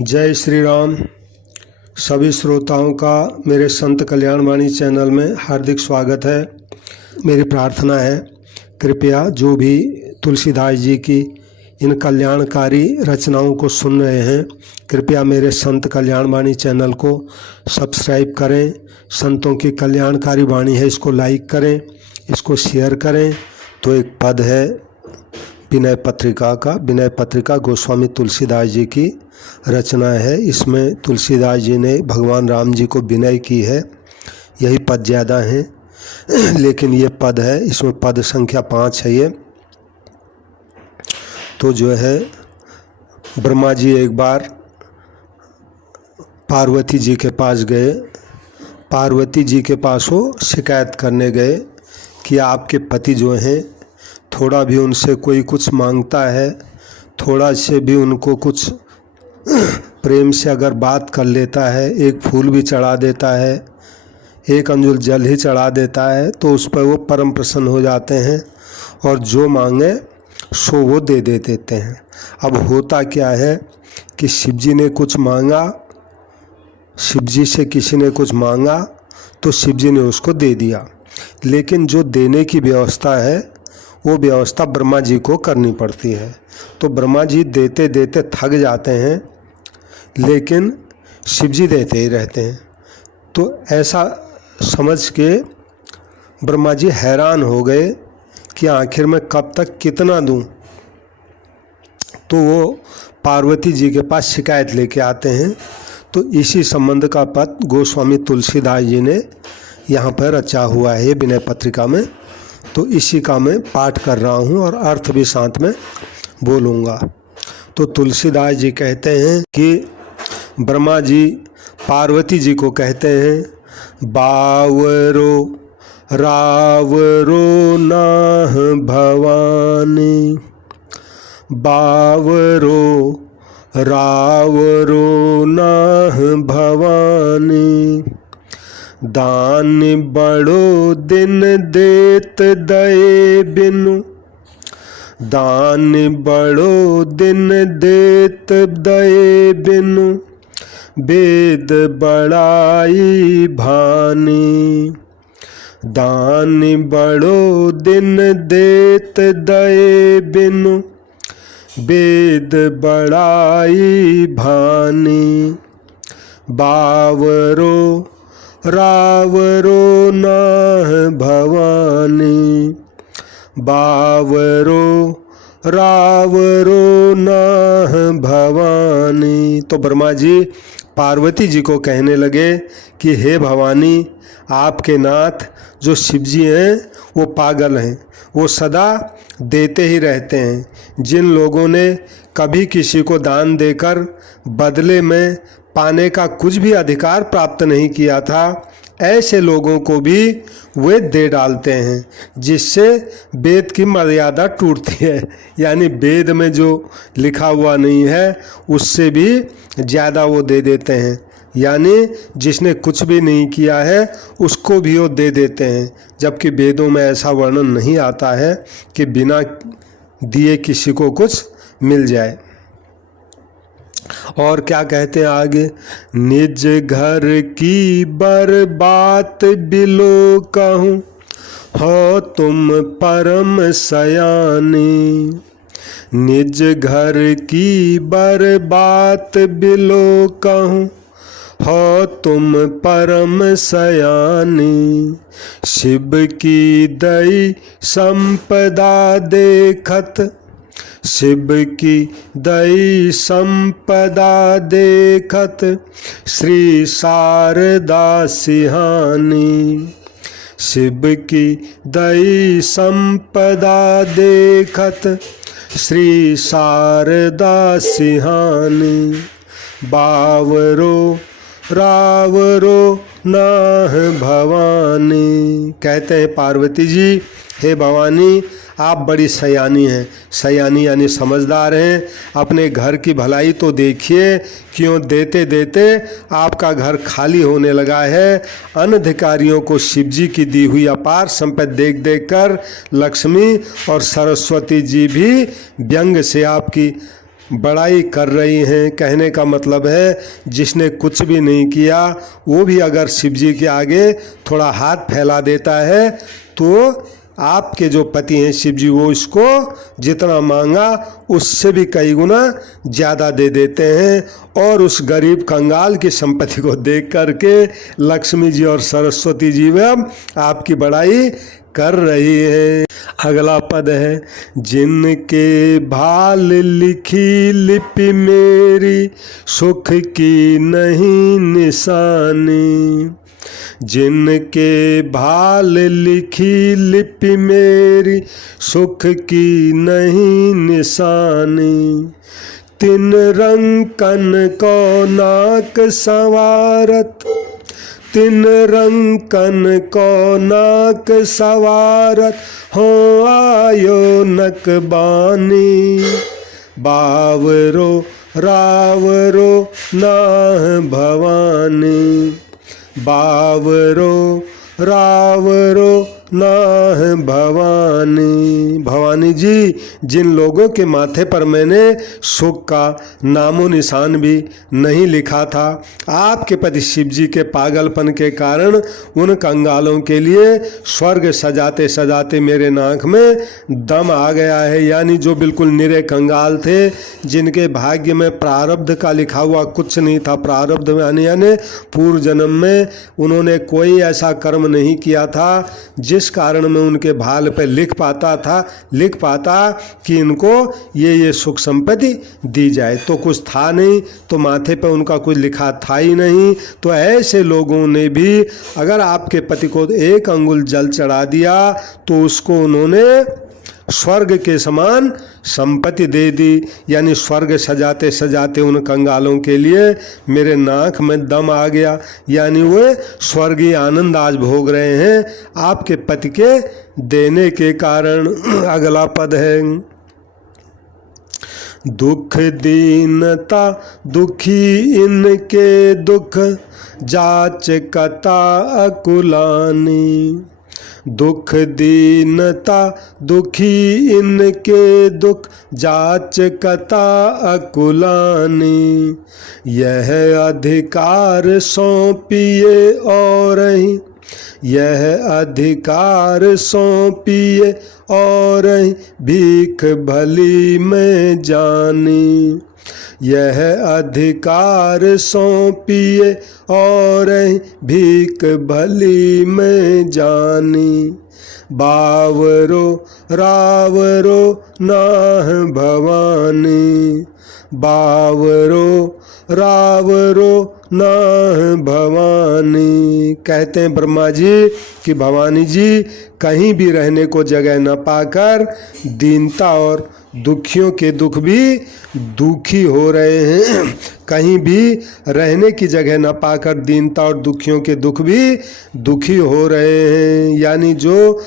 जय श्री राम। सभी श्रोताओं का मेरे संत कल्याणवाणी चैनल में हार्दिक स्वागत है। मेरी प्रार्थना है कृपया जो भी तुलसीदास जी की इन कल्याणकारी रचनाओं को सुन रहे हैं, कृपया मेरे संत कल्याणवाणी चैनल को सब्सक्राइब करें। संतों की कल्याणकारी वाणी है, इसको लाइक करें, इसको शेयर करें। तो एक पद है विनय पत्रिका का। विनय पत्रिका गोस्वामी तुलसीदास जी की रचना है। इसमें तुलसीदास जी ने भगवान राम जी को विनय की है। यही पद ज़्यादा हैं लेकिन ये पद है, इसमें पद संख्या 5 है। ये तो जो है ब्रह्मा जी एक बार पार्वती जी के पास गए। पार्वती जी के पास वो शिकायत करने गए कि आपके पति जो हैं, थोड़ा भी उनसे कोई कुछ मांगता है, थोड़ा से भी उनको कुछ प्रेम से अगर बात कर लेता है, एक फूल भी चढ़ा देता है, एक अंजुल जल ही चढ़ा देता है, तो उस पर वो परम प्रसन्न हो जाते हैं और जो मांगे सो वो दे देते हैं। अब होता क्या है कि शिव जी ने कुछ मांगा, शिव जी से किसी ने कुछ मांगा तो शिव जी ने उसको दे दिया, लेकिन जो देने की व्यवस्था है वो व्यवस्था ब्रह्मा जी को करनी पड़ती है। तो ब्रह्मा जी देते देते थक जाते हैं, लेकिन शिव जी देते ही रहते हैं। तो ऐसा समझ के ब्रह्मा जी हैरान हो गए कि आखिर में कब तक कितना दूं। तो वो पार्वती जी के पास शिकायत लेके आते हैं। तो इसी संबंध का पद गोस्वामी तुलसीदास जी ने यहाँ पर रचा हुआ है विनय पत्रिका में। तो इसी का मैं पाठ कर रहा हूँ और अर्थ भी साथ में बोलूँगा। तो तुलसीदास जी कहते हैं कि ब्रह्मा जी पार्वती जी को कहते हैं, बावरो रावरो नाह भवानी, बावरो रावरो नाह भवानी, दान बड़ो दिन देत दये बिनु, दान बड़ो दिन देत दये बिनु, वेद बड़ाई भानी, दान बड़ो दिन देत दये बिनु, वेद बड़ाई भानी, बावरो रावरो नाह भवानी, बावरो रावरो नाह भवानी। तो ब्रह्मा जी पार्वती जी को कहने लगे कि हे भवानी, आपके नाथ जो शिव जी हैं वो पागल हैं, वो सदा देते ही रहते हैं। जिन लोगों ने कभी किसी को दान देकर बदले में पाने का कुछ भी अधिकार प्राप्त नहीं किया था, ऐसे लोगों को भी वे दे डालते हैं, जिससे वेद की मर्यादा टूटती है। यानी वेद में जो लिखा हुआ नहीं है उससे भी ज़्यादा वो दे देते हैं। यानी जिसने कुछ भी नहीं किया है उसको भी वो दे देते हैं, जबकि वेदों में ऐसा वर्णन नहीं आता है कि बिना दिए किसी को कुछ मिल जाए। और क्या कहते हैं आगे, निज घर की बरबात बिलो कहूँ, हो तुम परम सयानी, निज घर की बरबात बिलो कहूँ, हो तुम परम सयानी, शिव की दई संपदा देखत, शिव की दई संपदा देखत, श्री शारदा सिहानी, शिव की दई संपदा देखत, श्री शारदा सिहानी, बावरो रावरो नाह भवानी। कहते हैं पार्वती जी, हे भवानी, आप बड़ी सयानी हैं। सयानी यानी समझदार हैं। अपने घर की भलाई तो देखिए, क्यों देते देते आपका घर खाली होने लगा है। अनधिकारियों को शिवजी की दी हुई अपार संपत्ति देख देख कर लक्ष्मी और सरस्वती जी भी व्यंग से आपकी बड़ाई कर रही हैं। कहने का मतलब है जिसने कुछ भी नहीं किया वो भी अगर शिव जी के आगे थोड़ा हाथ फैला देता है तो आपके जो पति हैं शिव जी वो इसको जितना मांगा उससे भी कई गुना ज़्यादा दे देते हैं। और उस गरीब कंगाल की संपत्ति को देख करके लक्ष्मी जी और सरस्वती जी भी अब आपकी बड़ाई कर रही है। अगला पद है, जिनके भाल लिखी लिपि मेरी सुख की नहीं निशानी। जिनके भाल लिखी लिपि मेरी सुख की नहीं निशानी। तिन रंकन को नाक संवारत, तिन रंकन को नाक सवारत हो आयो नकबानी। बावरो रावरो नाह भवानी। बावरो रावरो नाह भवानी। भवानी जी, जिन लोगों के माथे पर मैंने सुख का नामो निशान भी नहीं लिखा था, आपके पति शिव जी के पागलपन के कारण उन कंगालों के लिए स्वर्ग सजाते सजाते मेरे नाक में दम आ गया है। यानी जो बिल्कुल निरे कंगाल थे, जिनके भाग्य में प्रारब्ध का लिखा हुआ कुछ नहीं था, प्रारब्ध यानी पूर्व जन्म में उन्होंने कोई ऐसा कर्म नहीं किया था जिस कारण में उनके भाल पे लिख पाता कि इनको ये सुख संपत्ति दी जाए। तो कुछ था नहीं, तो माथे पे उनका कुछ लिखा था ही नहीं। तो ऐसे लोगों ने भी अगर आपके पति को एक अंगुल जल चढ़ा दिया तो उसको उन्होंने स्वर्ग के समान संपत्ति दे दी। यानी स्वर्ग सजाते सजाते उन कंगालों के लिए मेरे नाक में दम आ गया। यानी वे स्वर्गीय आनंद आज भोग रहे हैं आपके पति के देने के कारण। अगला पद है, दुख दीनता दुखी इनके दुख जाच कता अकुलानी। दुख दीनता दुखी इनके दुख जाच कता अकुलानी। यह अधिकार सौंपिए और ही, यह अधिकार सौंपिए और ही भीख भली में जानी। यह अधिकार सौंपिए और भीख भली में जानी। बावरो रावरो नाह भवानी। बावरो रावरो नाह भवानी। कहते हैं ब्रह्मा जी कि भवानी जी कहीं भी रहने को जगह न पाकर दीनता और दुखियों के दुख भी दुखी हो रहे हैं। कहीं भी रहने की जगह न पाकर दीनता और दुखियों के दुख भी दुखी हो रहे हैं। यानी जो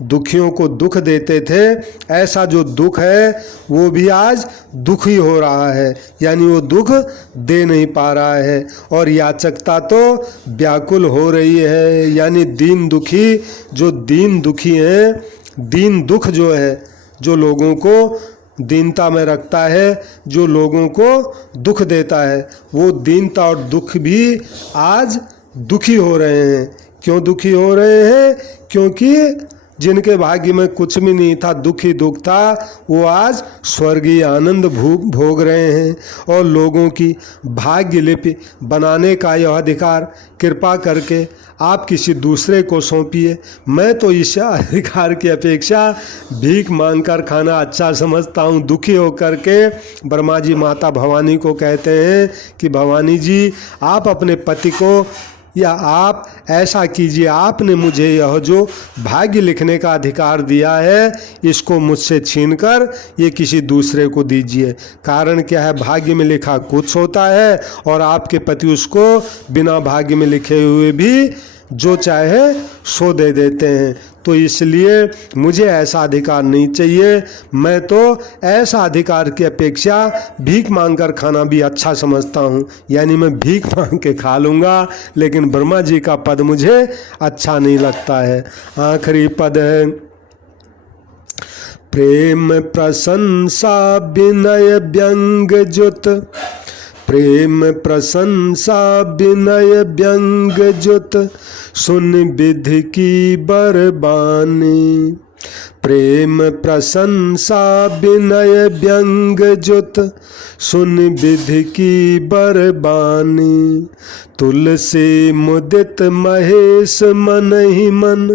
दुखियों को दुख देते थे, ऐसा जो दुख है वो भी आज दुखी हो रहा है। यानी वो दुख दे नहीं पा रहा है और याचकता तो व्याकुल हो रही है। यानी दीन दुखी, जो दीन दुखी हैं, दीन दुख जो है, जो लोगों को दीनता में रखता है, जो लोगों को दुख देता है, वो दीनता और दुख भी आज दुखी हो रहे हैं। क्यों दुखी हो रहे हैं? क्योंकि जिनके भाग्य में कुछ भी नहीं था, दुखी दुख था, वो आज स्वर्गीय आनंद भोग रहे हैं। और लोगों की भाग्य लिपि बनाने का यह अधिकार कृपा करके आप किसी दूसरे को सौंपिए। मैं तो इस अधिकार की अपेक्षा भीख मांगकर खाना अच्छा समझता हूँ। दुखी होकर के ब्रह्मा जी माता भवानी को कहते हैं कि भवानी जी, आप अपने पति को या आप ऐसा कीजिए, आपने मुझे यह जो भाग्य लिखने का अधिकार दिया है इसको मुझसे छीनकर ये किसी दूसरे को दीजिए। कारण क्या है? भाग्य में लिखा कुछ होता है और आपके पति उसको बिना भाग्य में लिखे हुए भी जो चाहे सो दे देते हैं। तो इसलिए मुझे ऐसा अधिकार नहीं चाहिए। मैं तो ऐसा अधिकार की अपेक्षा भीख मांगकर खाना भी अच्छा समझता हूँ। यानी मैं भीख मांग के खा लूँगा, लेकिन ब्रह्मा जी का पद मुझे अच्छा नहीं लगता है। आखिरी पद है, प्रेम प्रशंसा विनय व्यंग जुत, प्रेम प्रशंसा विनय व्यंग जुत, सुन विधि की बरबानी। प्रेम प्रशंसा विनय व्यंग जुत, सुन विधि की बरबानी। तुलसी मुदित महेश मन ही मन,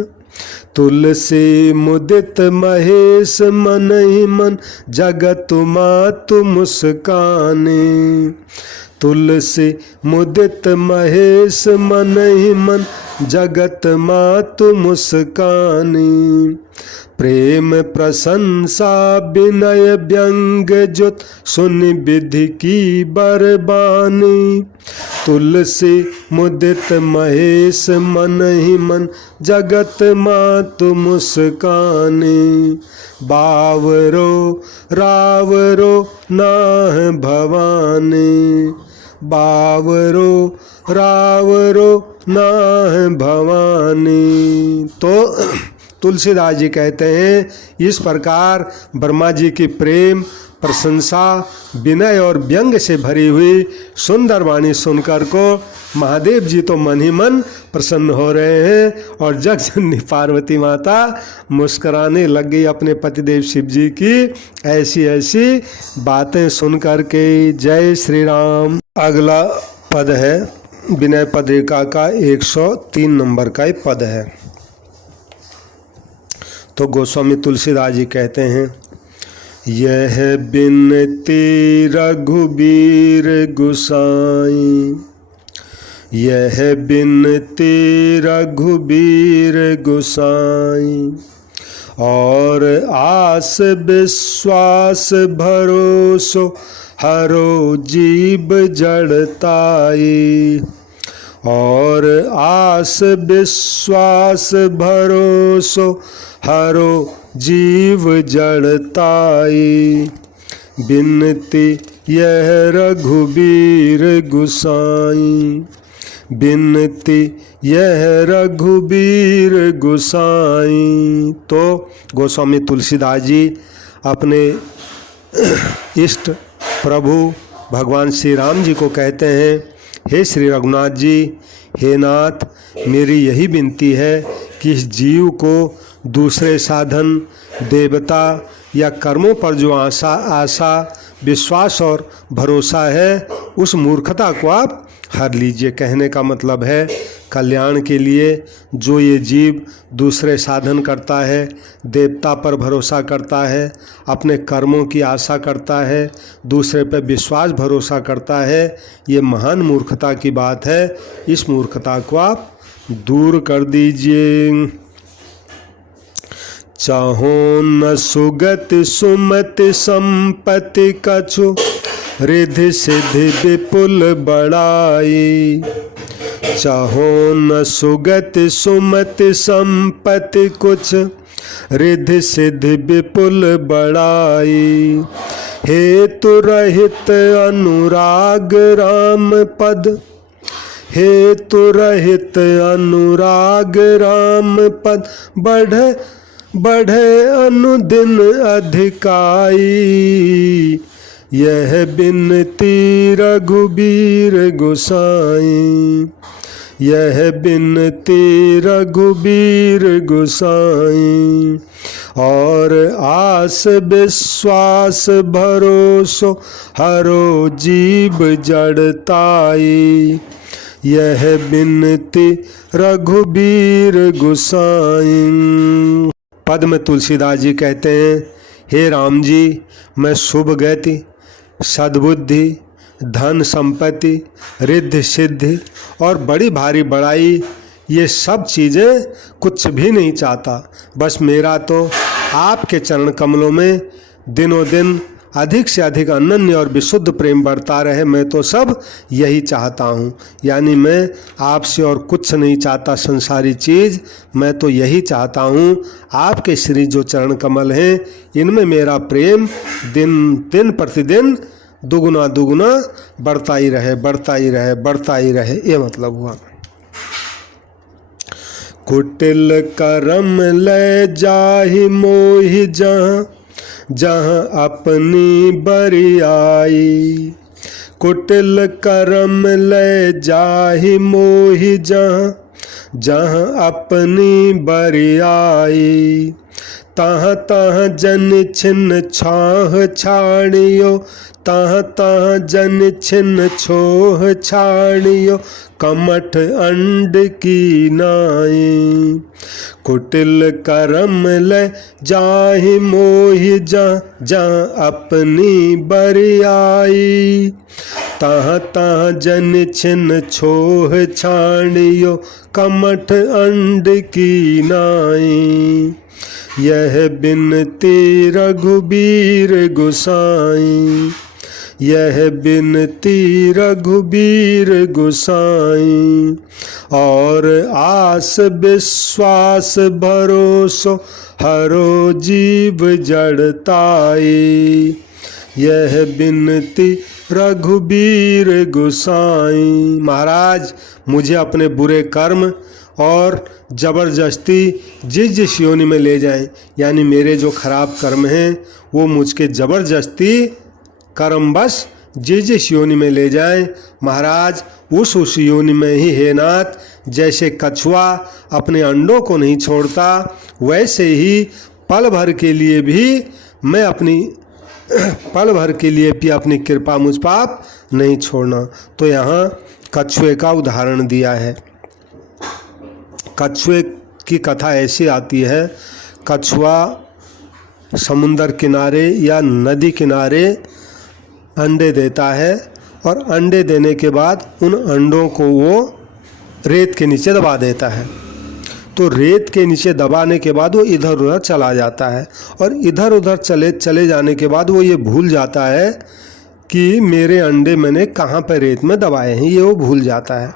तुलसी मुदित महेश मन ही मन, जगत मातु मुस्काने। तुलसी मुदित महेश मन ही मन, जगत मातु मुस्कानी। प्रेम प्रशंसा विनय व्यंग जुत, सुन विधि की बरबानी। तुलसी मुदित महेश मन ही मन, जगत मातु मुस्कानी। बावरो रावरो नाह भवानी, बावरो रावरो नाह भवानी। तो तुलसीदास जी कहते हैं इस प्रकार ब्रह्मा जी की प्रेम प्रशंसा विनय और व्यंग से भरी हुई सुंदर वाणी सुनकर को महादेव जी तो मन ही मन प्रसन्न हो रहे हैं और जगजननी पार्वती माता मुस्कुराने लग गई अपने पतिदेव शिव जी की ऐसी ऐसी बातें सुनकर के। जय श्री राम। अगला पद है विनय पत्रिका का 103 नंबर का एक पद है। तो गोस्वामी तुलसीदास जी कहते हैं, यह बिनती रघुबीर गुसाई, यह बिनती रघुबीर गुसाई, और आस विश्वास भरोसो हरो जीव जड़ताई। और आस विश्वास भरोसो हरो जीव जड़ताई। बिनती यह रघुबीर गुसाई, बिनती यह रघुबीर गुसाई। तो गोस्वामी तुलसीदास जी अपने इष्ट प्रभु भगवान श्री राम जी को कहते हैं, हे श्री रघुनाथ जी, हे नाथ, मेरी यही विनती है कि इस जीव को दूसरे साधन देवता या कर्मों पर जो आशा विश्वास और भरोसा है उस मूर्खता को आप हर लीजिए। कहने का मतलब है कल्याण के लिए जो ये जीव दूसरे साधन करता है, देवता पर भरोसा करता है, अपने कर्मों की आशा करता है, दूसरे पर विश्वास भरोसा करता है, ये महान मूर्खता की बात है। इस मूर्खता को आप दूर कर दीजिए। चाहो न सुगति सुमति संपत्ति कछु, रिद्धि सिद्धि विपुल बड़ाई। चाहो न सुगति सुमति संपत्ति कुछ, रिद्धि सिद्धि विपुल बड़ाई। हेतु रहित अनुराग राम पद, हेतु रहित अनुराग राम पद, बढ़े बढ़े अनुदिन अधिकाई। यह बिनती रघुबीर गोसाई, यह बिनती रघुबीर गोसाई। और आस विश्वास भरोसो हरो जीव जड़ताई। यह बिनती रघुबीर गोसाई। पद में तुलसीदास जी कहते हैं, हे राम जी, मैं शुभ गति, सद्बुद्धि, धन संपत्ति, रिद्धि सिद्धि और बड़ी भारी बड़ाई, ये सब चीज़ें कुछ भी नहीं चाहता। बस मेरा तो आपके चरण कमलों में दिनों दिन अधिक से अधिक अनन्य और विशुद्ध प्रेम बढ़ता रहे, मैं तो सब यही चाहता हूँ। यानी मैं आपसे और कुछ नहीं चाहता संसारी चीज़, मैं तो यही चाहता हूँ आपके श्री जो चरण कमल हैं इनमें मेरा प्रेम दिन दिन प्रतिदिन दुगुना दुगुना बढ़ता ही रहे, बढ़ता ही रहे, बढ़ता ही रहे, ये मतलब हुआ। कुटिल करम ले जाहि मोहि जहाँ, जहाँ अपनी बरियाई। कुटिल करम ले जाहि मोहि जहाँ, जहाँ अपनी बरियाई। तहाँ तहाँ जन छिन छाह छाड़ियो, तहाँ तहाँ जन छिन छोह छाड़ियो, कमठ अंड की नाई। कुटिल करम ले जाहि मोहि जहाँ, जहाँ अपनी बरियाई। तहाँ तहाँ जन छिन छोह छाड़ियो, कमठ अंड की नाई। यह बिनती रघुबीर गोसाई, यह बिनती रघुबीर गोसाई। और आस विश्वास भरोसो हरो जीव जड़ताई। यह बिनती रघुबीर गोसाई। महाराज मुझे अपने बुरे कर्म और ज़बरदस्ती जिस जिस योनि में ले जाएं, यानी मेरे जो खराब कर्म हैं वो मुझके ज़बरदस्ती कर्मवश जिस जिस योनि में ले जाएं, महाराज उस योनि में ही हे नाथ, जैसे कछुआ अपने अंडों को नहीं छोड़ता, वैसे ही पल भर के लिए भी मैं अपनी कृपा मुझ पाप नहीं छोड़ना। तो यहाँ कछुए का उदाहरण दिया है। कछुए की कथा ऐसी आती है, कछुआ समुंदर किनारे या नदी किनारे अंडे देता है और अंडे देने के बाद उन अंडों को वो रेत के नीचे दबा देता है। तो रेत के नीचे दबाने के बाद वो इधर उधर चला जाता है और इधर उधर चले जाने के बाद वो ये भूल जाता है कि मेरे अंडे मैंने कहाँ पर रेत में दबाए हैं, ये वो भूल जाता है।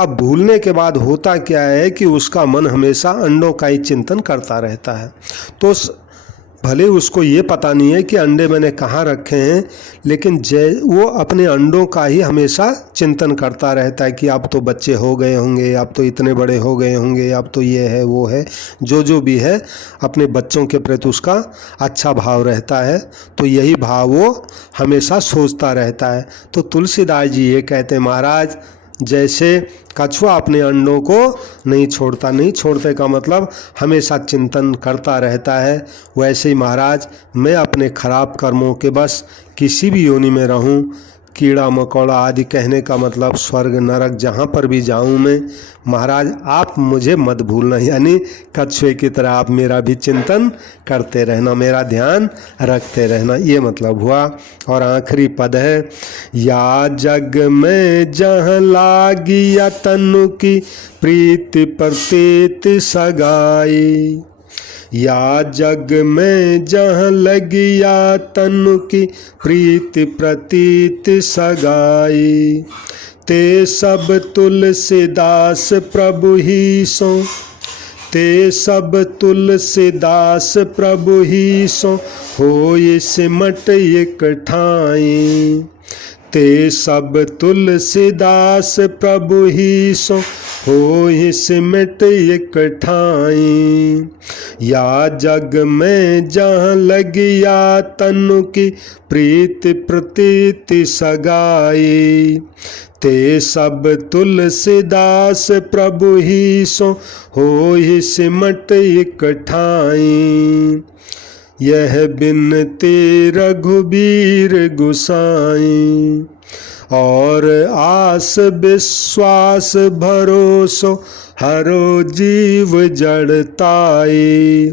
अब भूलने के बाद होता क्या है कि उसका मन हमेशा अंडों का ही चिंतन करता रहता है। तो भले उसको ये पता नहीं है कि अंडे मैंने कहाँ रखे हैं, लेकिन वो अपने अंडों का ही हमेशा चिंतन करता रहता है कि अब तो बच्चे हो गए होंगे, अब तो इतने बड़े हो गए होंगे, अब तो ये है वो है, जो भी है अपने बच्चों के प्रति उसका अच्छा भाव रहता है। तो यही भाव वो हमेशा सोचता रहता है। तो तुलसीदास जी ये कहते हैं, महाराज जैसे कछुआ अपने अंडों को नहीं छोड़ता, नहीं छोड़ने का मतलब हमेशा चिंतन करता रहता है, वैसे ही महाराज मैं अपने खराब कर्मों के बस किसी भी योनि में रहूं, कीड़ा मकोड़ा आदि कहने का मतलब स्वर्ग नरक जहाँ पर भी जाऊँ मैं, महाराज आप मुझे मत भूलना, यानी कछुए की तरह आप मेरा भी चिंतन करते रहना, मेरा ध्यान रखते रहना, ये मतलब हुआ। और आखिरी पद है, या जग में जहाँ लागिया तनु की प्रीति प्रतीत सगाई। या जग में जहाँ लगिया तनु की प्रीति प्रतीत सगाई। ते सब तुलसीदास प्रभु ही सो, ते सब तुलसीदास प्रभु ही सो, होय सिमट एक ठाई। ते सब तुलसीदास प्रभु ही सो, होय सिमट एक ठाई। या जग में जहाँ लगिया तनु की प्रीति प्रतीति सगाई। ते सब तुलसीदास प्रभु ही सो, होय सिमट एक ठाई। यह बिनती रघुबीर गोसाई। और आस विश्वास भरोसो हरो जीव जड़ताई।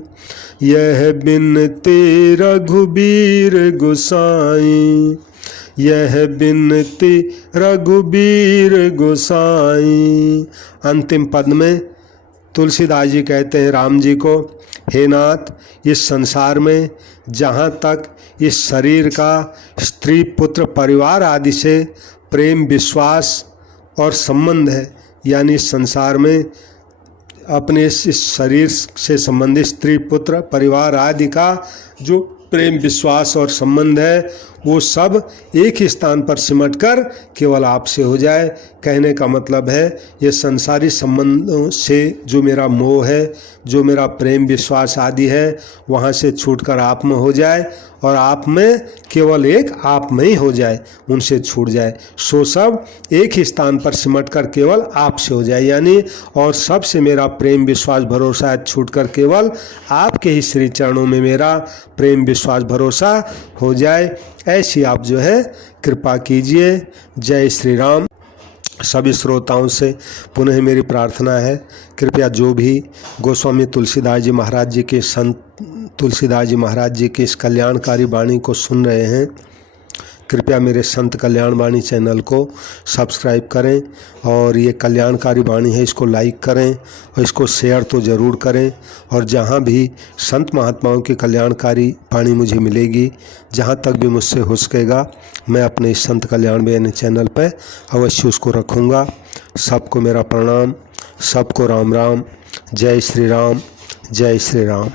यह बिनती रघुबीर गोसाई। यह बिनती रघुबीर गोसाई। अंतिम पद में तुलसीदास जी कहते हैं राम जी को, हे नाथ, इस संसार में जहाँ तक इस शरीर का स्त्री पुत्र परिवार आदि से प्रेम विश्वास और संबंध है, यानी इस संसार में अपने इस शरीर से संबंधित स्त्री पुत्र परिवार आदि का जो प्रेम विश्वास और संबंध है वो सब एक ही स्थान पर सिमट कर केवल आपसे हो जाए। कहने का मतलब है ये संसारी संबंधों से जो मेरा मोह है, जो मेरा प्रेम विश्वास आदि है, वहाँ से छूटकर आप में हो जाए और आप में केवल एक आप में ही हो जाए, उनसे छूट जाए। सो सब एक ही स्थान पर सिमट कर केवल आपसे हो जाए, यानी और सबसे मेरा प्रेम विश्वास भरोसा छूट कर केवल आपके ही श्री चरणों में मेरा प्रेम विश्वास भरोसा हो जाए। ऐसी आप जो है कृपा कीजिए। जय श्री राम। सभी श्रोताओं से पुनः मेरी प्रार्थना है, कृपया जो भी गोस्वामी तुलसीदास जी महाराज जी के संत तुलसीदास जी महाराज जी की इस कल्याणकारी वाणी को सुन रहे हैं, कृपया मेरे संत कल्याण वाणी चैनल को सब्सक्राइब करें और ये कल्याणकारी वाणी है इसको लाइक करें और इसको शेयर तो ज़रूर करें। और जहाँ भी संत महात्माओं की कल्याणकारी वाणी मुझे मिलेगी, जहाँ तक भी मुझसे हो सकेगा, मैं अपने इस संत कल्याण वाणी चैनल पर अवश्य उसको रखूँगा। सबको मेरा प्रणाम, सबको राम राम। जय श्री राम, जय श्री राम।